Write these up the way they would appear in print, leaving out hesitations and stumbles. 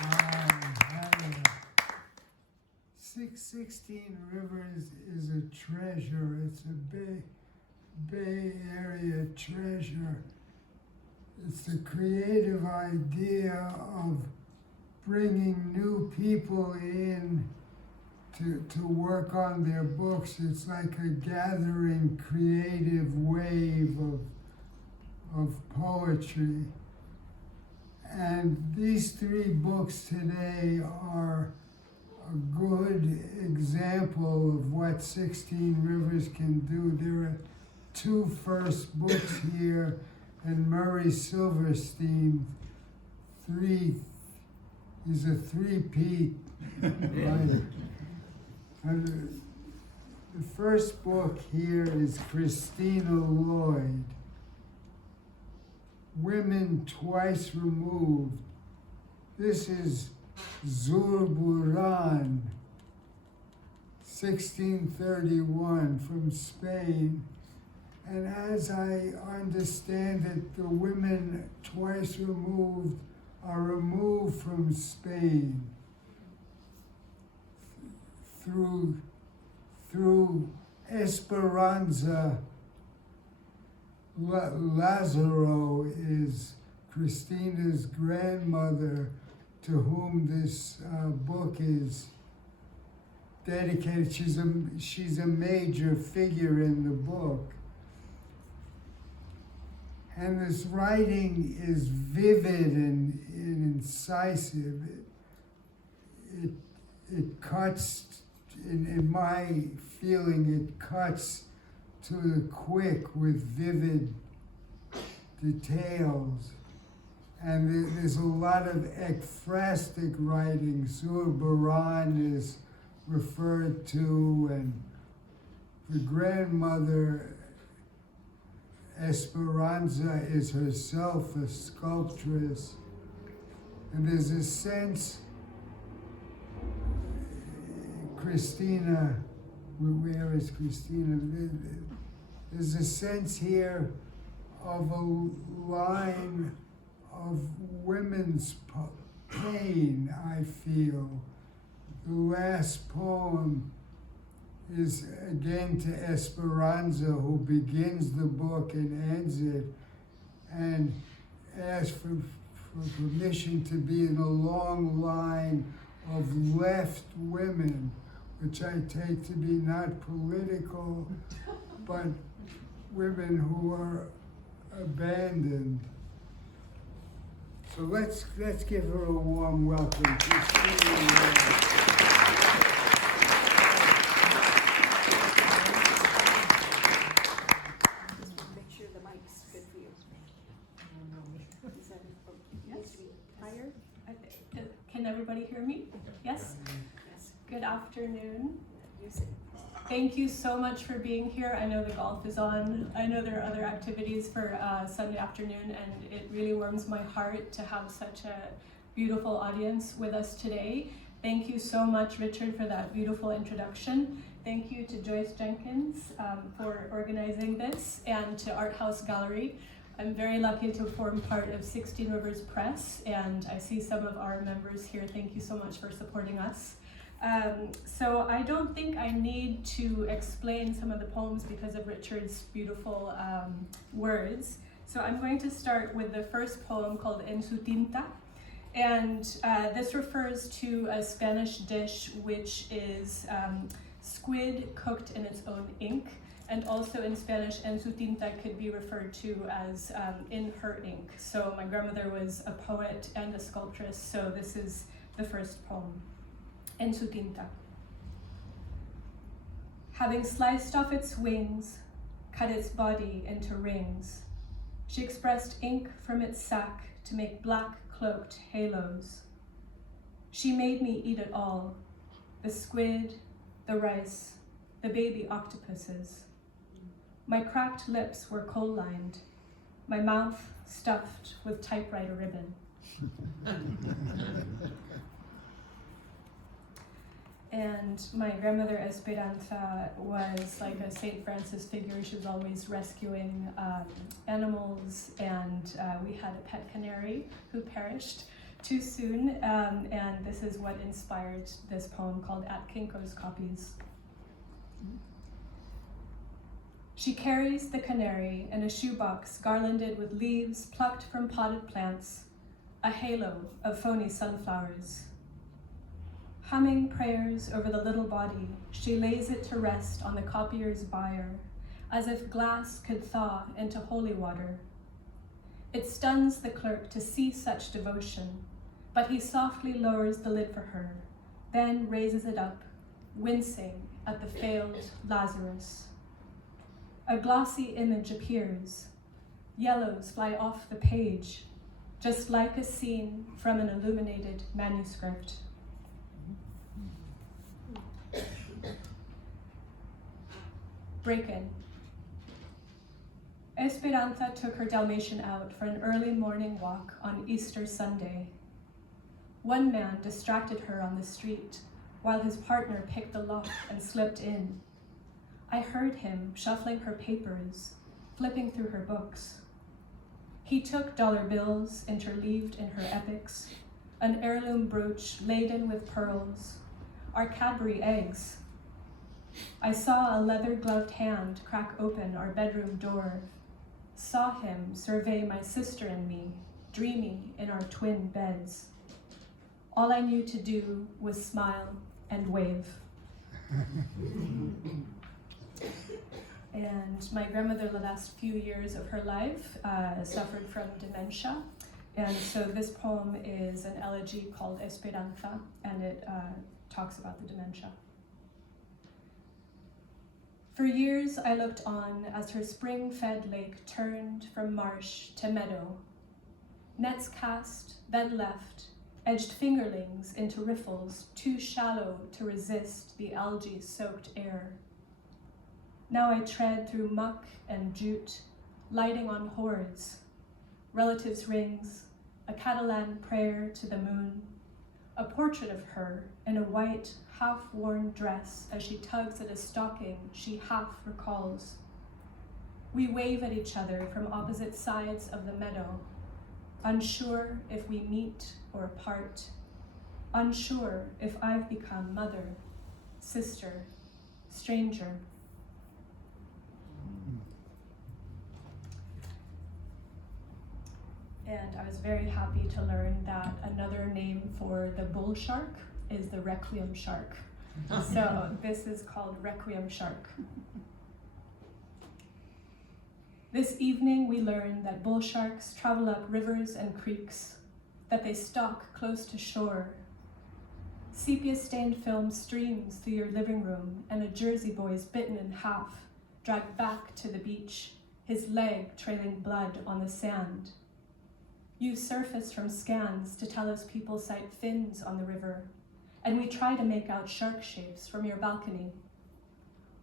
Hi. 16 Rivers is a treasure. It's a Bay Area treasure. It's the creative idea of bringing new people in to work on their books. It's like a gathering creative wave of poetry. And these 3 books today are a good example of what 16 Rivers can do. There are 2 first books here, and Murray Silverstein, he's a 3-peat writer. And the first book here is Christina Lloyd, Women Twice Removed. This is Zurburan, 1631, from Spain. And as I understand it, the women twice removed are removed from Spain through Esperanza. Lazaro is Christina's grandmother, to whom this book is dedicated. She's a major figure in the book. And this writing is vivid and incisive. It cuts, in my feeling, it cuts to the quick with vivid details. And there's a lot of ekphrastic writing. Zurburan is referred to, and the grandmother, Esperanza, is herself a sculptress. And there's a sense, Christina, where is Christina? There's a sense here of a line of women's pain, I feel. The last poem is again to Esperanza, who begins the book and ends it, and asks for permission to be in a long line of left women, which I take to be not political, but women who are abandoned. So let's give her a warm welcome. Can everybody hear me? Yes? Yes. Good afternoon. Thank you so much for being here. I know the golf is on. I know there are other activities for Sunday afternoon, and it really warms my heart to have such a beautiful audience with us today. Thank you so much, Richard, for that beautiful introduction. Thank you to Joyce Jenkins for organizing this, and to Art House Gallery. I'm very lucky to form part of 16 Rivers Press, and I see some of our members here. Thank you so much for supporting us. So I don't think I need to explain some of the poems because of Richard's beautiful words. So I'm going to start with the first poem called En su tinta. And this refers to a Spanish dish which is squid cooked in its own ink. And also in Spanish, en su tinta could be referred to as in her ink. So my grandmother was a poet and a sculptress, so this is the first poem. En su tinta. Having sliced off its wings, cut its body into rings, she expressed ink from its sack to make black cloaked halos. She made me eat it all, the squid, the rice, the baby octopuses. My cracked lips were coal-lined, my mouth stuffed with typewriter ribbon. And my grandmother Esperanza was like a St. Francis figure. She was always rescuing animals, and we had a pet canary who perished. too soon, and this is what inspired this poem called At Kinko's Copies. She carries the canary in a shoebox garlanded with leaves plucked from potted plants, a halo of phony sunflowers. Humming prayers over the little body, she lays it to rest on the copier's bier, as if glass could thaw into holy water. It stuns the clerk to see such devotion, but he softly lowers the lid for her, then raises it up, wincing at the failed Lazarus. A glossy image appears. Yellows fly off the page, just like a scene from an illuminated manuscript. Break-in. Esperanza took her Dalmatian out for an early morning walk on Easter Sunday. One man distracted her on the street while his partner picked the lock and slipped in. I heard him shuffling her papers, flipping through her books. He took dollar bills interleaved in her epics, an heirloom brooch laden with pearls, our Cadbury eggs. I saw a leather-gloved hand crack open our bedroom door, saw him survey my sister and me, dreaming in our twin beds. All I knew to do was smile and wave. And my grandmother, the last few years of her life, suffered from dementia. And so this poem is an elegy called Esperanza, and it talks about the dementia. For years, I looked on as her spring-fed lake turned from marsh to meadow. Nets cast, then left, edged fingerlings into riffles too shallow to resist the algae-soaked air. Now I tread through muck and jute, lighting on hordes, relatives' rings, a Catalan prayer to the moon, a portrait of her in a white, half-worn dress as she tugs at a stocking she half recalls. We wave at each other from opposite sides of the meadow, unsure if we meet or part, unsure if I've become mother, sister, stranger. And I was very happy to learn that another name for the bull shark is the requiem shark. So this is called Requiem Shark. This evening we learn that bull sharks travel up rivers and creeks, that they stalk close to shore. Sepia-stained film streams through your living room, and a Jersey boy is bitten in half, dragged back to the beach, his leg trailing blood on the sand. You surface from scans to tell us people sight fins on the river, and we try to make out shark shapes from your balcony.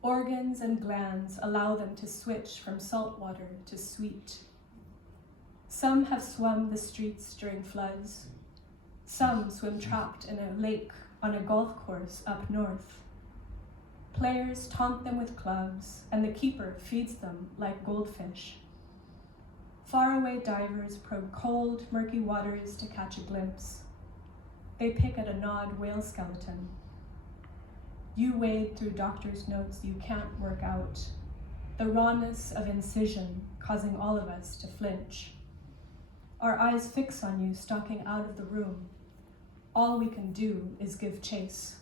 Organs and glands allow them to switch from salt water to sweet. Some have swum the streets during floods. Some swim trapped in a lake on a golf course up north. Players taunt them with clubs, and the keeper feeds them like goldfish. Faraway divers probe cold, murky waters to catch a glimpse. They pick at a gnawed whale skeleton. You wade through doctor's notes you can't work out, the rawness of incision causing all of us to flinch. Our eyes fix on you stalking out of the room. All we can do is give chase.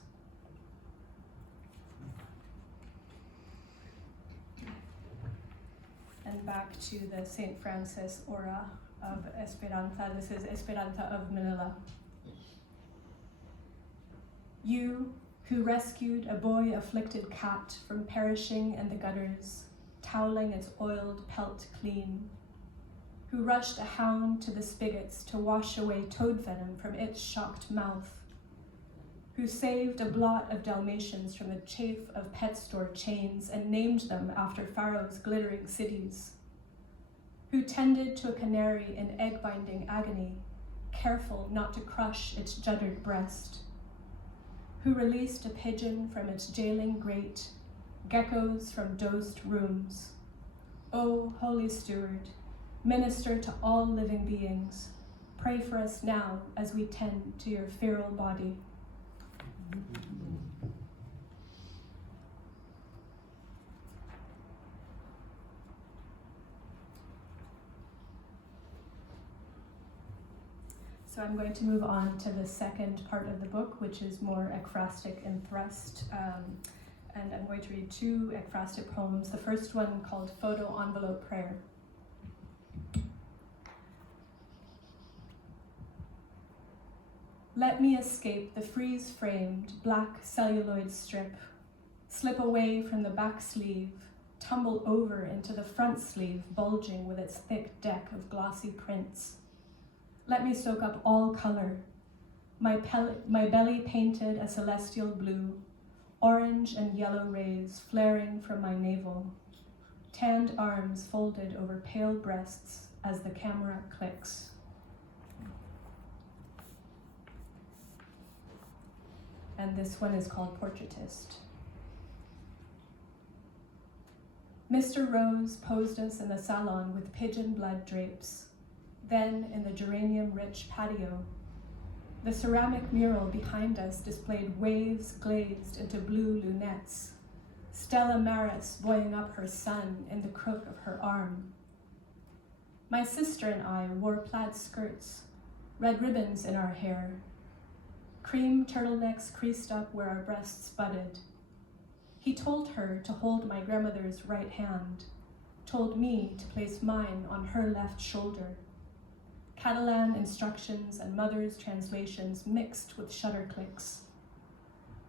And back to the St. Francis aura of Esperanza. This is Esperanza of Manila. You, who rescued a boy-afflicted cat from perishing in the gutters, toweling its oiled pelt clean, who rushed a hound to the spigots to wash away toad venom from its shocked mouth, who saved a blot of Dalmatians from the chafe of pet store chains and named them after Pharaoh's glittering cities, who tended to a canary in egg-binding agony, careful not to crush its juddered breast, who released a pigeon from its jailing grate, geckos from dosed rooms. O Holy Steward, minister to all living beings, Pray for us now as we tend to your feral body. So I'm going to move on to the second part of the book, which is more ekphrastic in thrust. And I'm going to read two ekphrastic poems. The first one called Photo Envelope Prayer. Let me escape the freeze-framed black celluloid strip, slip away from the back sleeve, tumble over into the front sleeve bulging with its thick deck of glossy prints. Let me soak up all color, my belly painted a celestial blue, orange and yellow rays flaring from my navel, tanned arms folded over pale breasts as the camera clicks. And this one is called Portraitist. Mr. Rose posed us in the salon with pigeon blood drapes, then in the geranium-rich patio. The ceramic mural behind us displayed waves glazed into blue lunettes, Stella Maris buoying up her son in the crook of her arm. My sister and I wore plaid skirts, red ribbons in our hair, cream turtlenecks creased up where our breasts budded. He told her to hold my grandmother's right hand, told me to place mine on her left shoulder. Catalan instructions and mother's translations mixed with shutter clicks.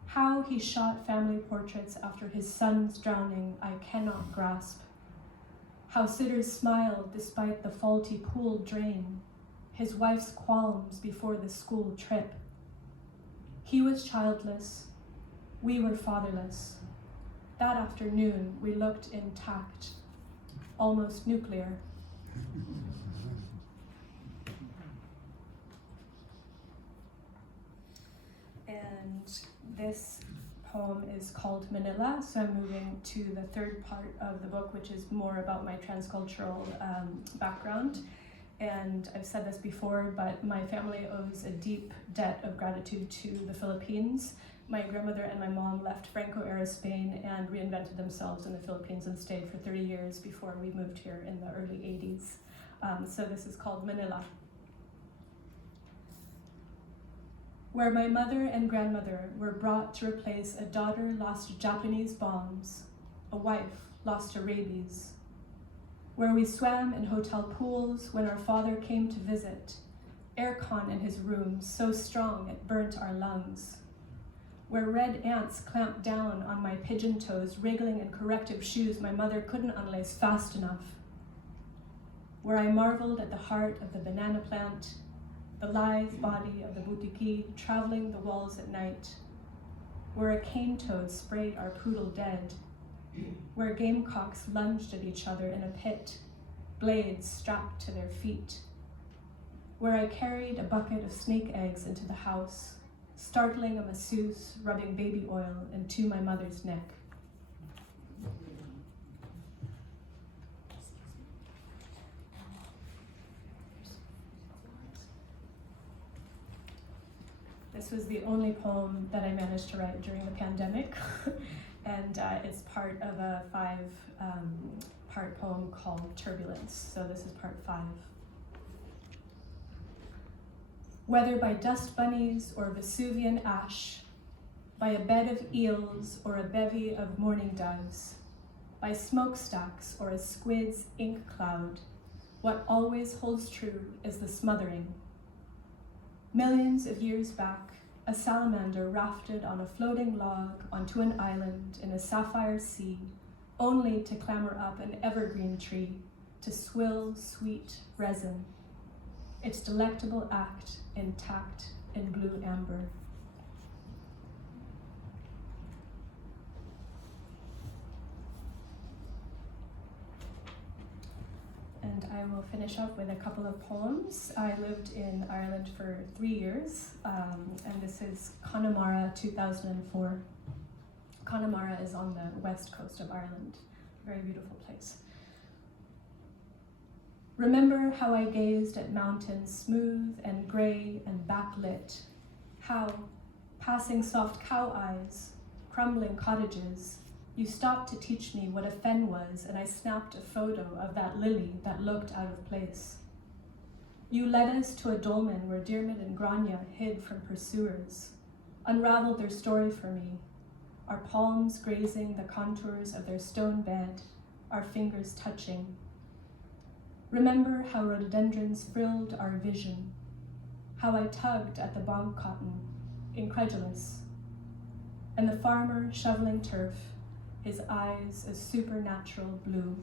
How he shot family portraits after his son's drowning, I cannot grasp. How sitters smiled despite the faulty pool drain, his wife's qualms before the school trip. He was childless, we were fatherless. That afternoon, we looked intact, almost nuclear. And this poem is called Manila, so I'm moving to the third part of the book, which is more about my transcultural background. And I've said this before, but my family owes a deep debt of gratitude to the Philippines. My grandmother and my mom left Franco-era Spain and reinvented themselves in the Philippines and stayed for 30 years before we moved here in the early 80s. So this is called Manila. Where my mother and grandmother were brought to replace a daughter lost to Japanese bombs, a wife lost to rabies. Where we swam in hotel pools when our father came to visit, aircon in his room so strong it burnt our lungs. Where red ants clamped down on my pigeon toes, wriggling in corrective shoes my mother couldn't unlace fast enough. Where I marveled at the heart of the banana plant, the lithe body of the butiki traveling the walls at night. Where a cane toad sprayed our poodle dead. Where gamecocks lunged at each other in a pit, blades strapped to their feet. Where I carried a bucket of snake eggs into the house, startling a masseuse rubbing baby oil into my mother's neck. This was the only poem that I managed to write during the pandemic. And it's part of a five-part poem called Turbulence. So this is part 5. Whether by dust bunnies or Vesuvian ash, by a bed of eels or a bevy of mourning doves, by smokestacks or a squid's ink cloud, what always holds true is the smothering. Millions of years back, a salamander rafted on a floating log onto an island in a sapphire sea, only to clamber up an evergreen tree to swill sweet resin, its delectable act intact in blue amber. And I will finish up with a couple of poems. I lived in Ireland for 3 years, and this is Connemara 2004. Connemara is on the west coast of Ireland, a very beautiful place. Remember how I gazed at mountains smooth and gray and backlit, how, passing soft cow eyes, crumbling cottages, you stopped to teach me what a fen was, and I snapped a photo of that lily that looked out of place. You led us to a dolmen where Diarmid and Grania hid from pursuers, unraveled their story for me, our palms grazing the contours of their stone bed, our fingers touching. Remember how rhododendrons frilled our vision, how I tugged at the bog cotton, incredulous, and the farmer shoveling turf, his eyes a supernatural blue.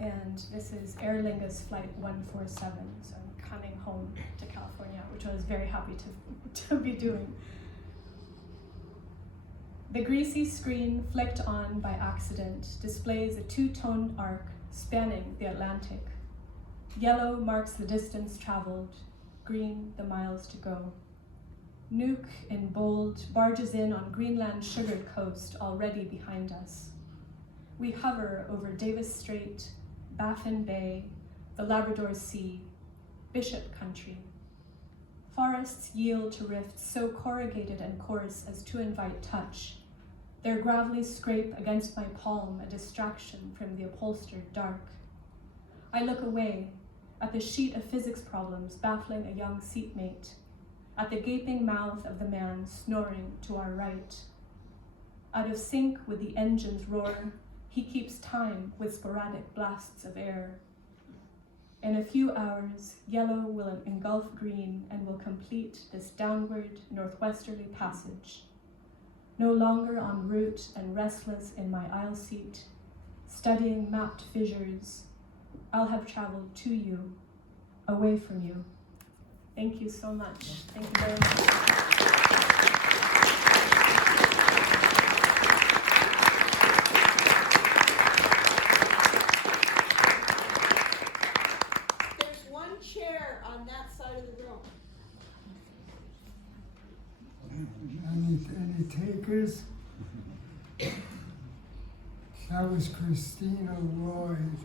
And this is Aer Lingus Flight 147, so I'm coming home to California, which I was very happy to be doing. The greasy screen, flicked on by accident, displays a two-toned arc spanning the Atlantic. Yellow marks the distance traveled, green the miles to go. Nuke, in bold, barges in on Greenland's sugared coast already behind us. We hover over Davis Strait, Baffin Bay, the Labrador Sea, Bishop Country. Forests yield to rifts so corrugated and coarse as to invite touch. Their gravelly scrape against my palm, a distraction from the upholstered dark. I look away at the sheet of physics problems baffling a young seatmate, at the gaping mouth of the man snoring to our right. Out of sync with the engine's roar, he keeps time with sporadic blasts of air. In a few hours, yellow will engulf green and will complete this downward northwesterly passage. No longer en route and restless in my aisle seat, studying mapped fissures, I'll have traveled to you, away from you. Thank you so much. Thank you very much. Any takers? That was Christina Lloyd.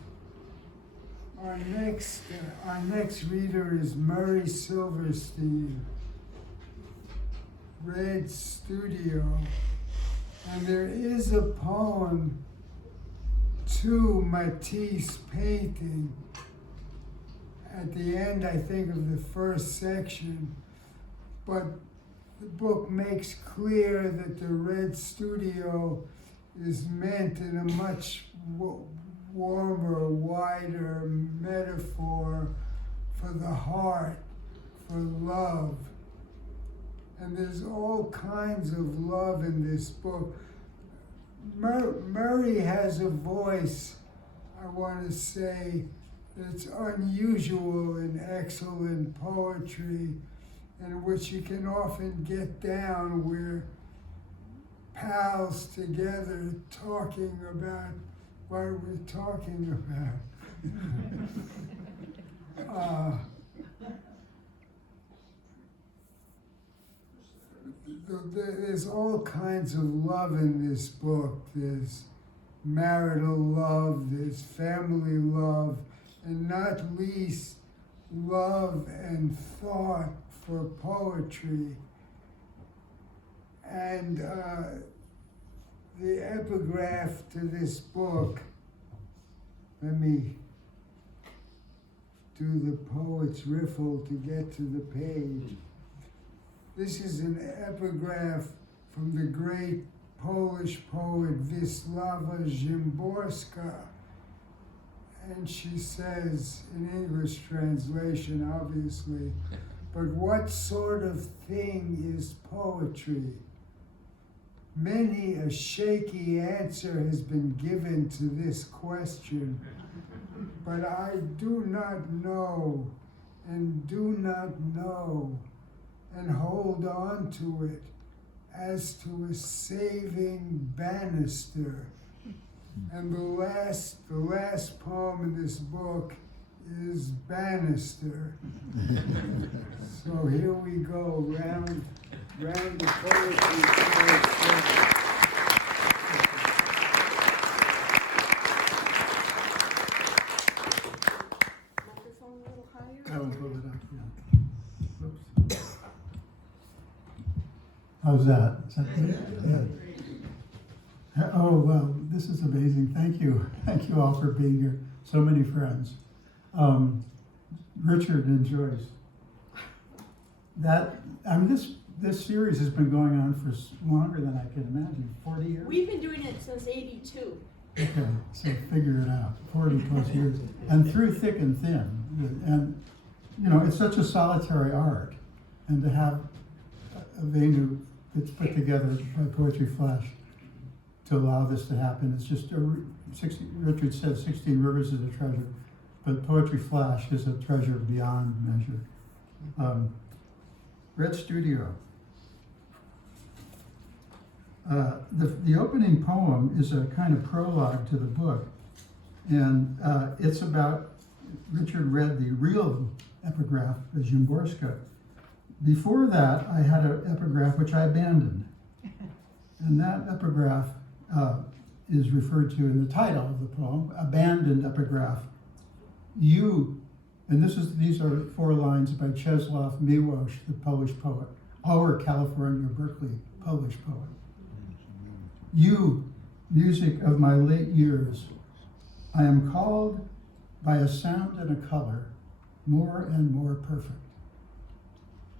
Our next reader is Murray Silverstein, Red Studio, and there is a poem to Matisse painting at the end, I think, of the first section, but the book makes clear that the Red Studio is meant in a much warmer, wider metaphor for the heart, for love. And there's all kinds of love in this book. Murray has a voice, I want to say, that's unusual in excellent poetry, in which you can often get down where pals together talking about what we're talking about. There's all kinds of love in this book. There's marital love, there's family love, and not least love and thought for poetry. And the epigraph to this book, let me do the poet's riffle to get to the page. This is an epigraph from the great Polish poet Wisława Szymborska. And she says, in English translation, obviously, but what sort of thing is poetry? Many a shaky answer has been given to this question, but I do not know, and do not know, and hold on to it as to a saving banister. And the last poem in this book is Banister. So here we go, round the poetry. How's that? Is that good? Yeah. Oh, well, this is amazing. Thank you. Thank you all for being here. So many friends. Richard and Joyce. This series has been going on for longer than I can imagine. 40 years? We've been doing it since '82. Okay, so figure it out. 40 plus years. And through thick and thin. And, you know, it's such a solitary art. And to have a venue that's put together by Poetry Flash to allow this to happen, it's just, Richard said 16 Rivers is a treasure, but Poetry Flash is a treasure beyond measure. Red Studio. The opening poem is a kind of prologue to the book, and it's about, Richard read the real epigraph, the Szymborska. Before that, I had an epigraph which I abandoned, and that epigraph is referred to in the title of the poem, Abandoned Epigraph. You, and these are 4 lines by Czesław Miłosz, the Polish poet, our California, Berkeley Polish poet. You, music of my late years, I am called by a sound and a color more and more perfect.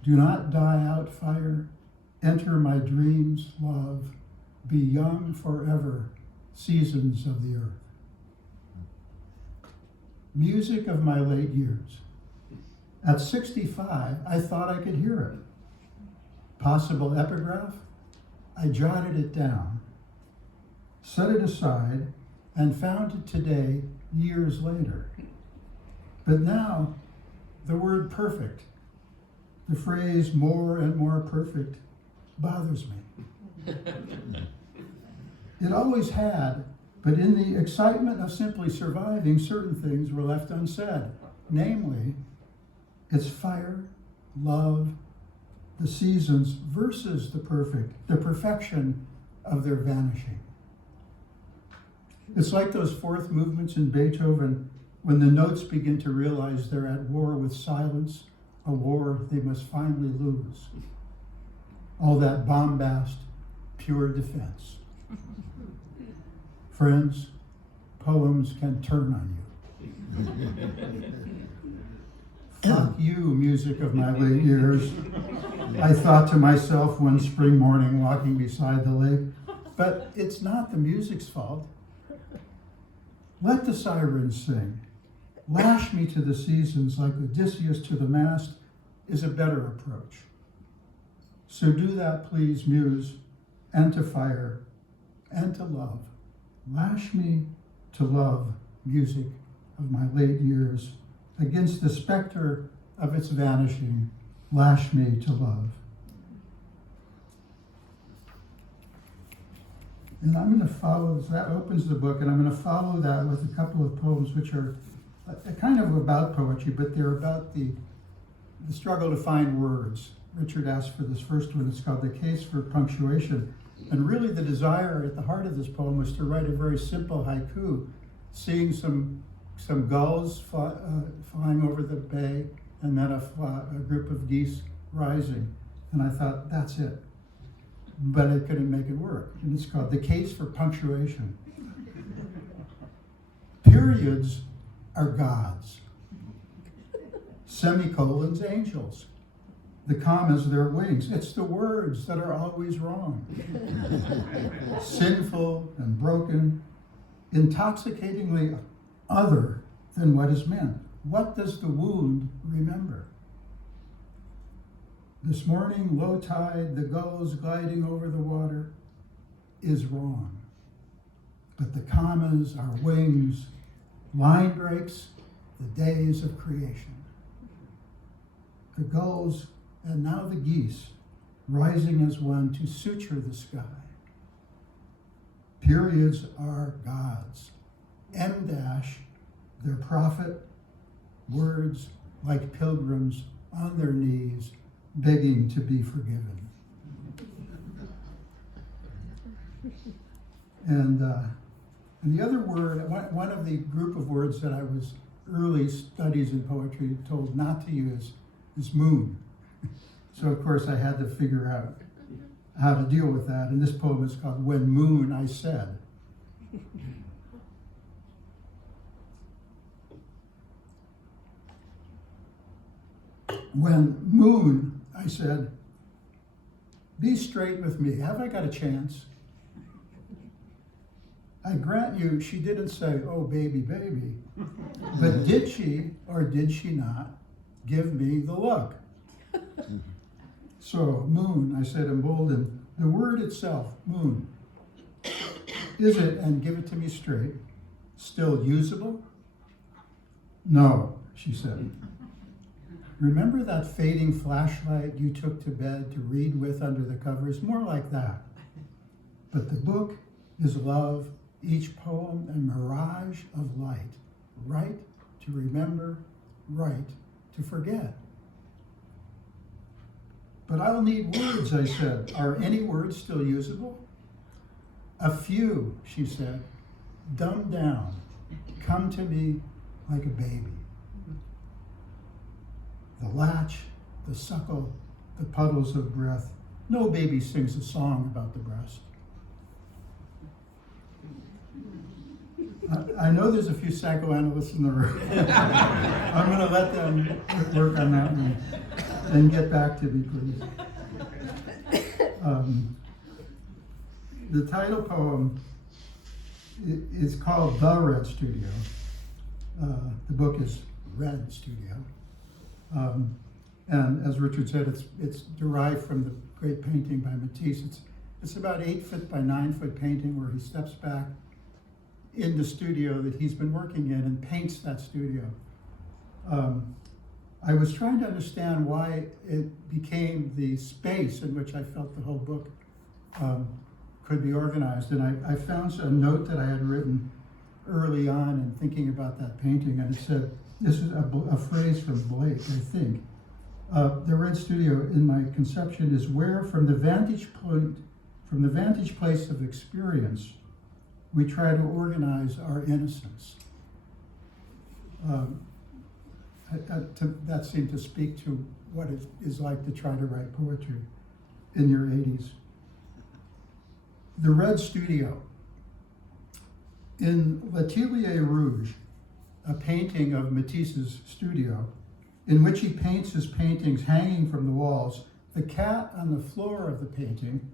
Do not die out, fire, enter my dreams, love, be young forever, seasons of the earth. Music of my late years. At 65, I thought I could hear it. Possible epigraph? I jotted it down, set it aside, and found it today, years later. But now, the word perfect, the phrase more and more perfect, bothers me. It always had, but in the excitement of simply surviving, certain things were left unsaid. Namely, it's fire, love, the seasons versus the perfect, the perfection of their vanishing. It's like those fourth movements in Beethoven when the notes begin to realize they're at war with silence, a war they must finally lose. All that bombast, pure defense. Friends, poems can turn on you. Fuck you, music of my late years. I thought to myself one spring morning walking beside the lake, but it's not the music's fault. Let the sirens sing. Lash me to the seasons like Odysseus to the mast is a better approach. So do that, please, muse, and to fire, and to love. Lash me to love, music of my late years. Against the specter of its vanishing, lash me to love. And I'm going to follow, that opens the book, and I'm going to follow that with a couple of poems which are kind of about poetry, but they're about the struggle to find words. Richard asked for this first one. It's called The Case for Punctuation. And really the desire at the heart of this poem was to write a very simple haiku, seeing some gulls flying over the bay, and then a group of geese rising. And I thought, that's it. But I couldn't make it work. And it's called The Case for Punctuation. Periods are gods. Semicolons, angels. The commas, their wings. It's the words that are always wrong. Sinful and broken, intoxicatingly other than what is meant. What does the wound remember? This morning, low tide, the gulls gliding over the water is wrong. But the commas are wings, line breaks, the days of creation. The gulls and now the geese, rising as one to suture the sky. Periods are gods. M dash, their prophet, words like pilgrims on their knees, begging to be forgiven. And the other word, one of the group of words that I was early studies in poetry told not to use is moon. So of course I had to figure out how to deal with that. And this poem is called When Moon I Said. When moon, I said, be straight with me. Have I got a chance? I grant you, she didn't say, oh, baby, baby. But did she, or did she not, give me the look? So, moon, I said, emboldened, the word itself, moon, is it, and give it to me straight, still usable? No, she said. Remember that fading flashlight you took to bed to read with under the covers? More like that. But the book is love, each poem a mirage of light, right to remember, right to forget. But I'll need words, I said. Are any words still usable? A few, she said. Dumb down. Come to me like a baby. The latch, the suckle, the puddles of breath. No baby sings a song about the breast. I know there's a few psychoanalysts in the room. I'm going to let them work on that one and get back to me, please. The title poem is called The Red Studio. The book is Red Studio. And as Richard said, it's derived from the great painting by Matisse. It's about 8-foot by 9-foot painting where he steps back in the studio that he's been working in and paints that studio. I was trying to understand why it became the space in which I felt the whole book could be organized. And I found a note that I had written early on in thinking about that painting, and it said, this is a phrase from Blake, I think. The Red Studio, in my conception, is where, from the vantage place of experience, we try to organize our innocence. That seemed to speak to what it is like to try to write poetry in your 80s. The Red Studio. In L'Atelier Rouge, a painting of Matisse's studio, in which he paints his paintings hanging from the walls, the cat on the floor of the painting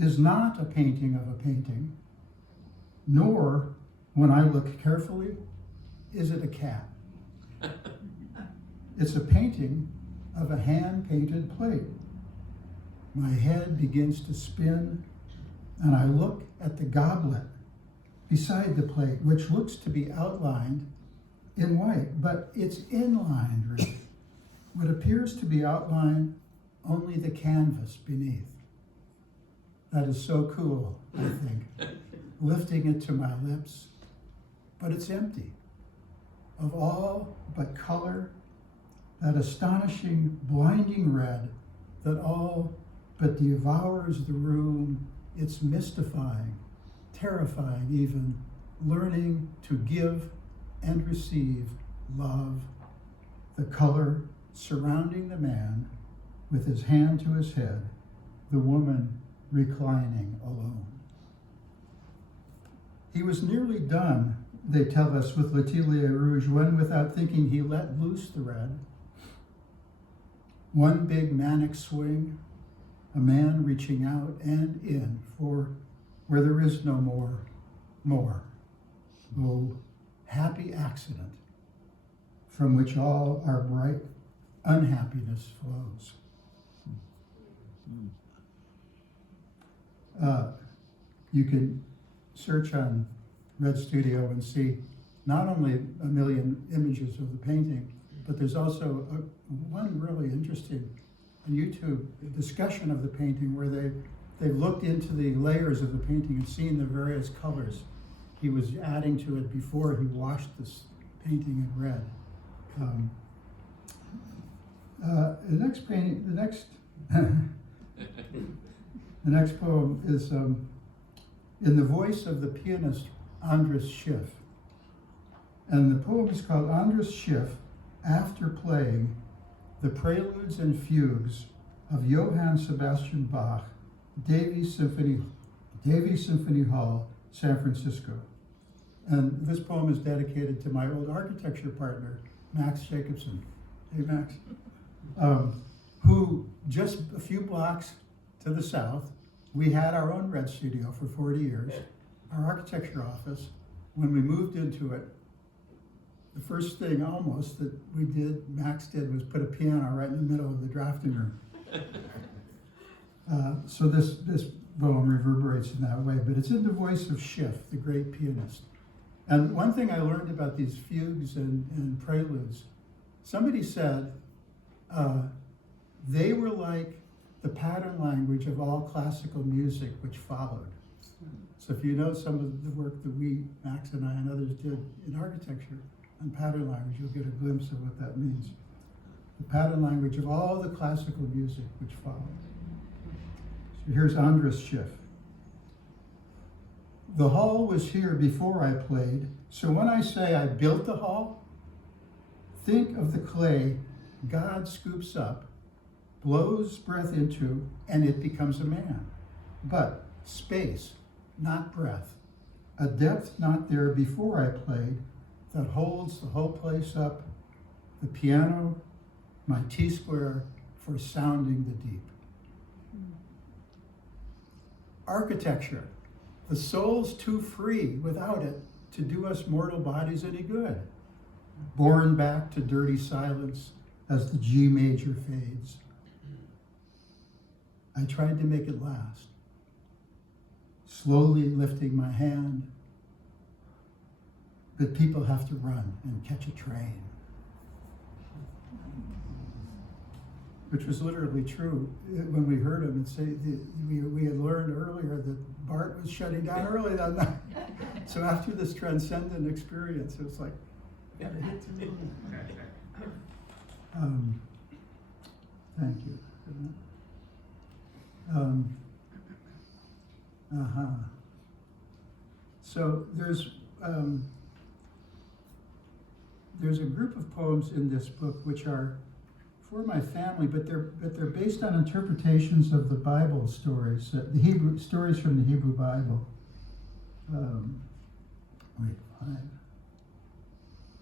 is not a painting of a painting, nor, when I look carefully, is it a cat. It's a painting of a hand-painted plate. My head begins to spin, and I look at the goblet beside the plate, which looks to be outlined in white, but it's inlined with what appears to be outlined only the canvas beneath. That is so cool, I think. Lifting it to my lips, but it's empty of all but color, that astonishing, blinding red that all but devours the room. It's mystifying, terrifying even, learning to give and receive love, the color surrounding the man with his hand to his head, the woman reclining alone. He was nearly done, they tell us, with L'Atelier Rouge, when, without thinking, he let loose the red. One big manic swing, a man reaching out and in for where there is no more. Oh, happy accident from which all our bright unhappiness flows. You can search on Red Studio and see not only a million images of the painting, but there's also one really interesting YouTube discussion of the painting where they've looked into the layers of the painting and seen the various colors he was adding to it before he washed this painting in red. The next poem is in the voice of the pianist Andras Schiff. And the poem is called Andras Schiff, after playing the preludes and fugues of Johann Sebastian Bach Davies Symphony Hall, San Francisco. And this poem is dedicated to my old architecture partner, Max Jacobson. Hey, Max. Who just a few blocks to the south, we had our own red studio for 40 years, our architecture office. When we moved into it, the first thing almost that Max did, was put a piano right in the middle of the drafting room. So this poem reverberates in that way, but it's in the voice of Schiff, the great pianist. And one thing I learned about these fugues and preludes, somebody said they were like the pattern language of all classical music which followed. So if you know some of the work that Max and I and others did in architecture on pattern language, you'll get a glimpse of what that means. The pattern language of all the classical music which followed. So here's Andras Schiff. The hall was here before I played, so when I say I built the hall, think of the clay God scoops up, blows breath into, and it becomes a man. But space, not breath. A depth not there before I played that holds the whole place up. The piano, my T-square for sounding the deep. Architecture. The soul's too free without it to do us mortal bodies any good. Borne back to dirty silence as the G major fades. I tried to make it last, slowly lifting my hand, but people have to run and catch a train. Which was literally true when we heard him and say we had learned earlier that Bart was shutting down early that night. So after this transcendent experience, it was like, gotta hit the room. Thank you. So there's a group of poems in this book which are for my family, but they're based on interpretations of the Bible stories, the Hebrew stories from the Hebrew Bible.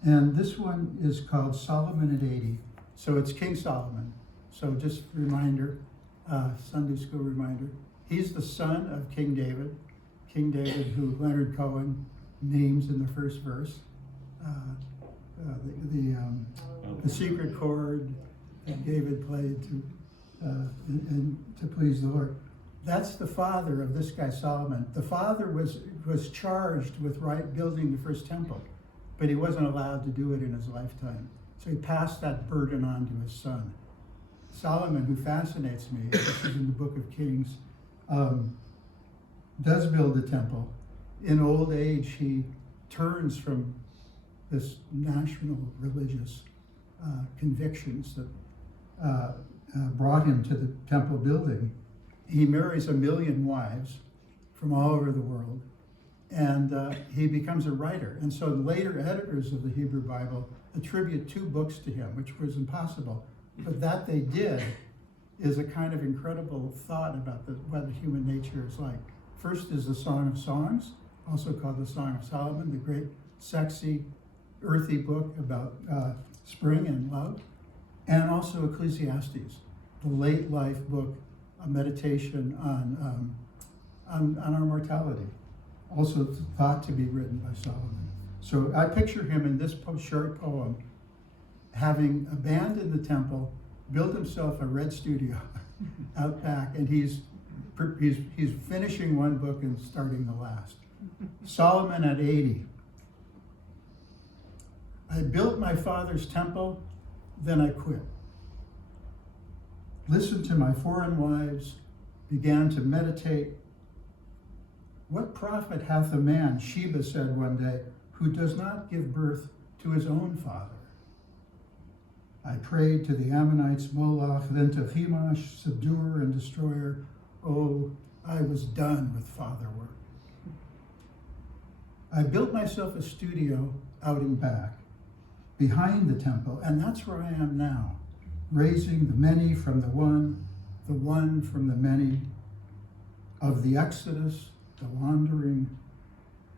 And this one is called Solomon at 80. So it's King Solomon. So just reminder, Sunday school reminder. He's the son of King David who Leonard Cohen names in the first verse. The secret chord that David played to please the Lord. That's the father of this guy Solomon. The father was charged with building the first temple, but he wasn't allowed to do it in his lifetime. So he passed that burden on to his son. Solomon, who fascinates me, this is in the Book of Kings, does build the temple. In old age, he turns from this national religious convictions that brought him to the temple building. He marries 1 million wives from all over the world, and he becomes a writer. And so later editors of the Hebrew Bible attribute 2 books to him, which was impossible. But that they did is a kind of incredible thought about what human nature is like. First is the Song of Songs, also called the Song of Solomon, the great sexy, earthy book about spring and love, and also Ecclesiastes, the late life book, a meditation on our mortality, also thought to be written by Solomon. So I picture him in this short poem having abandoned the temple, built himself a red studio out back, and he's finishing one book and starting the last. Solomon at 80. I built my father's temple, then I quit. Listened to my foreign wives, began to meditate. What profit hath a man, Sheba said one day, who does not give birth to his own father? I prayed to the Ammonites Moloch, then to Chemosh, subduer and destroyer. Oh, I was done with father work. I built myself a studio out and back, behind the temple, and that's where I am now, raising the many from the one from the many. of the exodus, the wandering,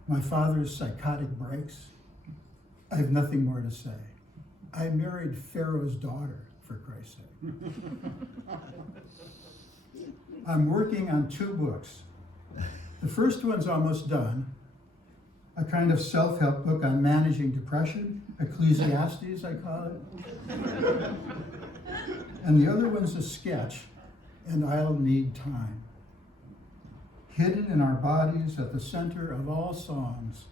my father's psychotic breaks. I have nothing more to say. I married Pharaoh's daughter, for Christ's sake. I'm working on 2 books. The first one's almost done, a kind of self-help book on managing depression, Ecclesiastes, I call it. And the other one's a sketch, and I'll need time. Hidden in our bodies at the center of all songs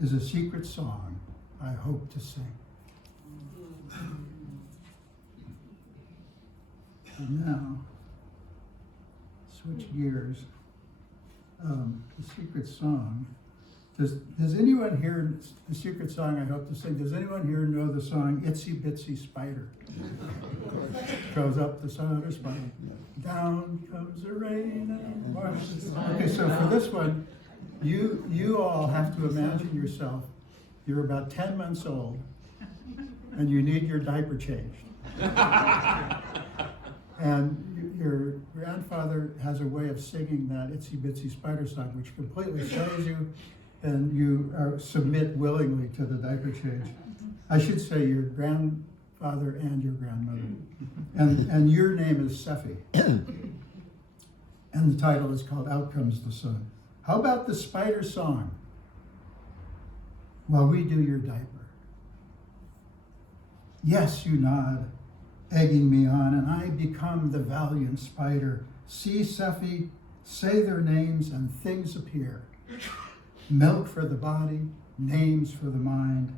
is a secret song I hope to sing. And now, switch gears. The secret song. Does anyone hear the secret song I hope to sing? Does anyone here know the song Itsy Bitsy Spider? Goes up the cider spider. Down comes the rain and washes. Okay, so for this one, you all have to imagine yourself. You're about 10 months old, and you need your diaper changed. And your grandfather has a way of singing that Itsy Bitsy Spider song, which completely shows you, and you submit willingly to the diaper change. I should say your grandfather and your grandmother. And your name is Sephi. And the title is called Out Comes the Sun. How about the spider song? While we do your diaper. Yes, you nod, egging me on, and I become the valiant spider. See, Sephi, say their names and things appear. Milk for the body, names for the mind.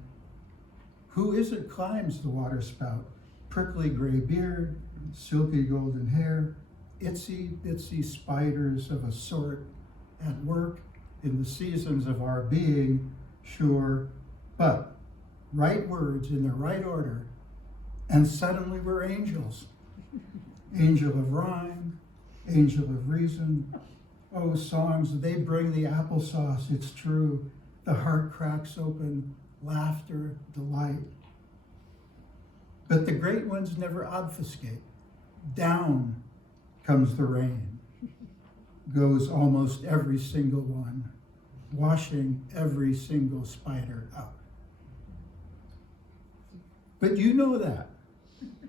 Who is it climbs the water spout? Prickly gray beard, silky golden hair, itsy bitsy spiders of a sort, at work in the seasons of our being, sure, but right words in the right order, and suddenly we're angels. Angel of rhyme, angel of reason. Oh, songs, they bring the applesauce, it's true. The heart cracks open, laughter, delight. But the great ones never obfuscate. Down comes the rain. Goes almost every single one, washing every single spider out. But you know that.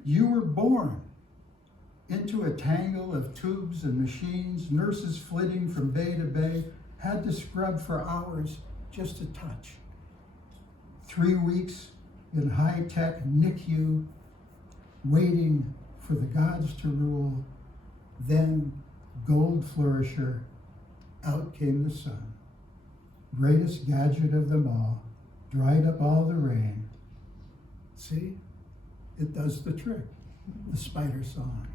You were born into a tangle of tubes and machines, nurses flitting from bay to bay, had to scrub for hours just to touch. 3 weeks in high-tech NICU, waiting for the gods to rule. Then, gold flourisher, out came the sun. Greatest gadget of them all, dried up all the rain. See, it does the trick, the spider song.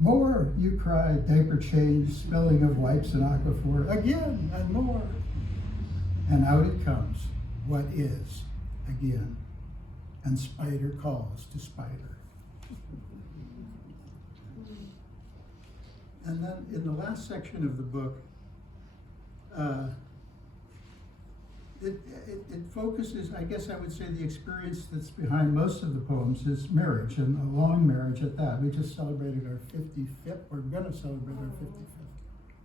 More, you cry, diaper change, spilling of wipes and aquaphor, again and more. And out it comes, what is, again, and spider calls to spider. And then in the last section of the book, it focuses, I guess I would say the experience that's behind most of the poems is marriage, and a long marriage at that. We just celebrated our 55th, we're gonna celebrate our 55th.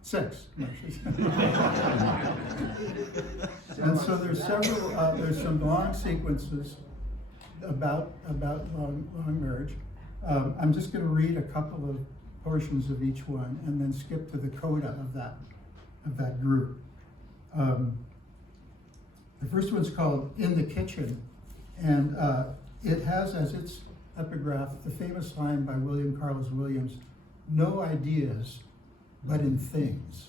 6, and so there's several, there's some long sequences about long marriage. I'm just gonna read a couple of portions of each one and then skip to the coda of that group. The first one's called In the Kitchen, and it has as its epigraph the famous line by William Carlos Williams, no ideas but in things.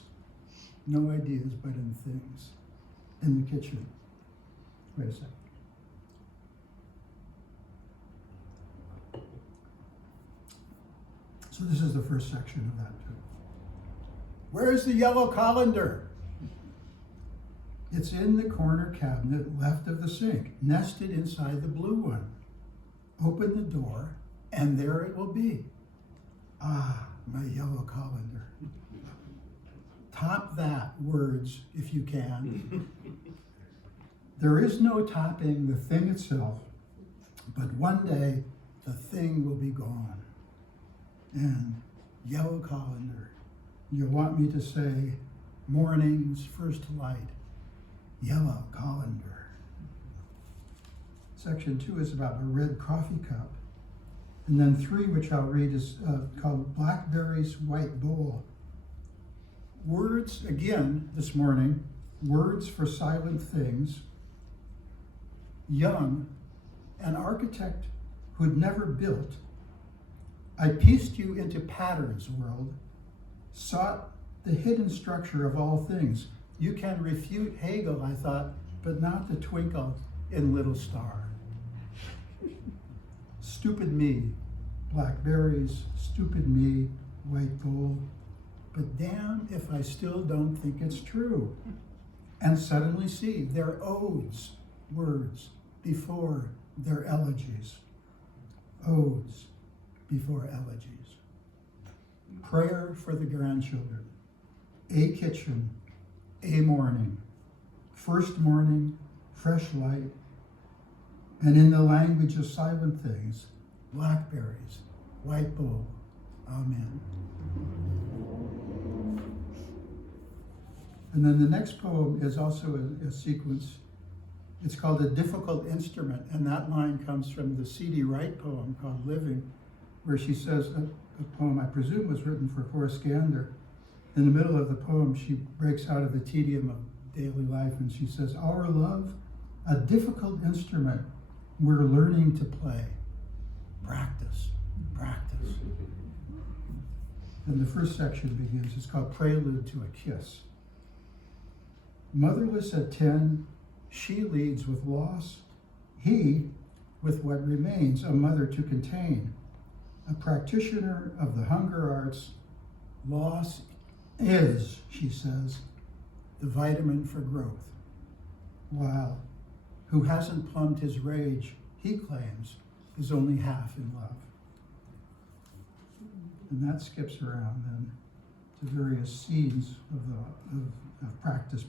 No ideas but in things. In the kitchen. Wait a second. So this is the first section of that too. Where's the yellow colander? It's in the corner cabinet left of the sink, nested inside the blue one. Open the door, and there it will be. Ah, my yellow colander. Top that, words, if you can. There is no topping the thing itself, but one day the thing will be gone. And yellow colander, You want me to say morning's first light, yellow colander. Section 2 is about a red coffee cup. And then 3, which I'll read, is called Blackberry's White Bowl. Words, again, this morning, words for silent things. Young, an architect who'd never built. I pieced you into patterns, world, sought the hidden structure of all things. You can refute Hegel, I thought, but not the twinkle in Little Star. Stupid me, blackberries, stupid me, white bowl. But damn if I still don't think it's true. And suddenly see their odes, words, before their elegies. Odes before elegies. Prayer for the grandchildren. A kitchen, a morning. First morning, fresh light. And in the language of silent things, blackberries, white bowl, amen. And then the next poem is also a sequence. It's called A Difficult Instrument, and that line comes from the C.D. Wright poem called Living, where she says, a poem I presume was written for Horace Gander. In the middle of the poem, she breaks out of the tedium of daily life, and she says, our love, a difficult instrument we're learning to play. Practice, practice. And the first section begins, it's called Prelude to a Kiss. Motherless at 10, she leads with loss, he with what remains, a mother to contain. A practitioner of the hunger arts, loss is, she says, the vitamin for growth. While who hasn't plumbed his rage, he claims, is only half in love. And that skips around then to various scenes of practice.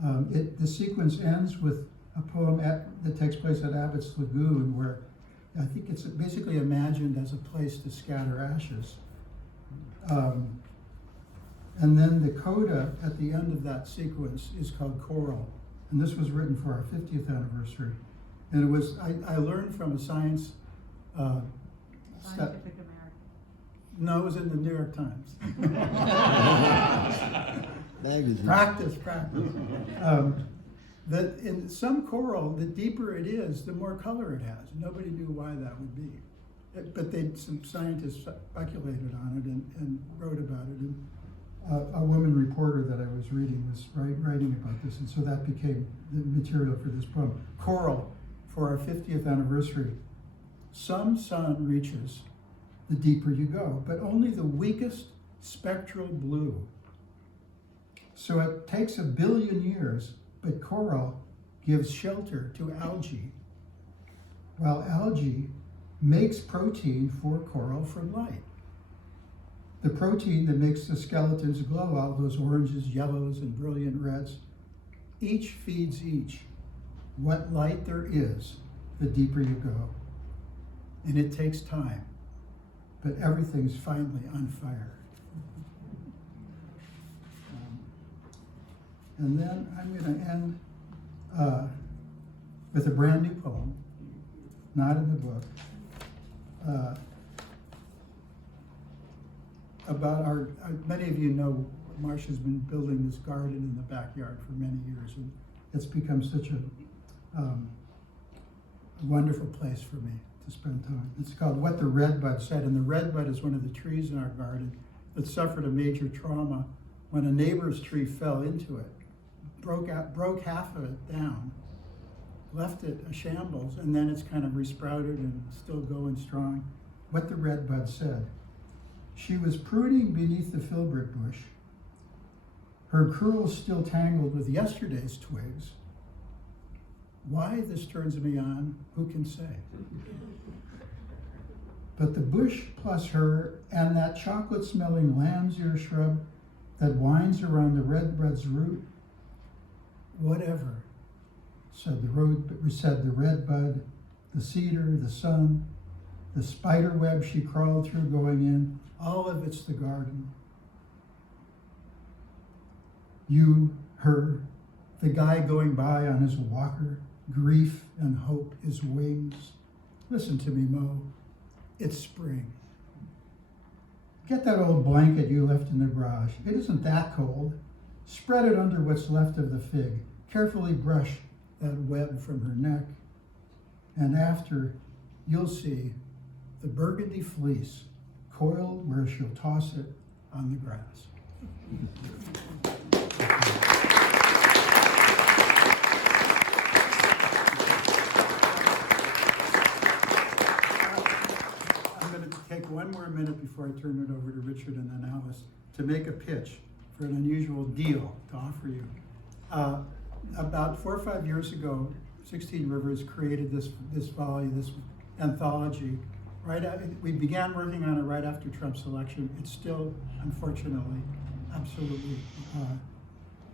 The sequence ends with a poem that takes place at Abbott's Lagoon, where I think it's basically imagined as a place to scatter ashes. And then the coda at the end of that sequence is called Choral. And this was written for our 50th anniversary. And it was, I learned from a science... Scientific American. No, it was in the New York Times. Magazine. Practice. That in some choral, the deeper it is, the more color it has. Nobody knew why that would be. But some scientists speculated on it and wrote about it. And a woman reporter that I was reading was writing about this, and so that became the material for this poem. Choral for our 50th anniversary. Some sun reaches, the deeper you go, but only the weakest spectral blue. So it takes 1 billion years, but coral gives shelter to algae, while algae makes protein for coral from light. The protein that makes the skeletons glow, all those oranges, yellows, and brilliant reds, each feeds each. What light there is, the deeper you go. And it takes time, but everything's finally on fire. And then I'm going to end with a brand new poem, not in the book, about many of you know Marcia's been building this garden in the backyard for many years, and it's become such a wonderful place for me to spend time. It's called What the Redbud Said, and the redbud is one of the trees in our garden that suffered a major trauma when a neighbor's tree fell into it, broke half of it down, left it a shambles, and then it's kind of resprouted and still going strong. What the redbud said. She was pruning beneath the filbert bush, her curls still tangled with yesterday's twigs. Why this turns me on, who can say? But the bush plus her and that chocolate-smelling lamb's ear shrub that winds around the redbud's root, whatever, said the redbud, the cedar, the sun, the spider web she crawled through going in, all of it's the garden. you, her, the guy going by on his walker, grief and hope, his wings. Listen to me, Mo, it's spring. Get that old blanket you left in the garage. It isn't that cold. Spread it under what's left of the fig. Carefully brush that web from her neck. And after, you'll see the burgundy fleece coiled where she'll toss it on the grass. I'm going to take one more minute before I turn it over to Richard and then Alice to make a pitch for an unusual deal to offer you. About 4 or 5 years ago, 16 Rivers created this volume, this anthology. We began working on it right after Trump's election. It's still, unfortunately, absolutely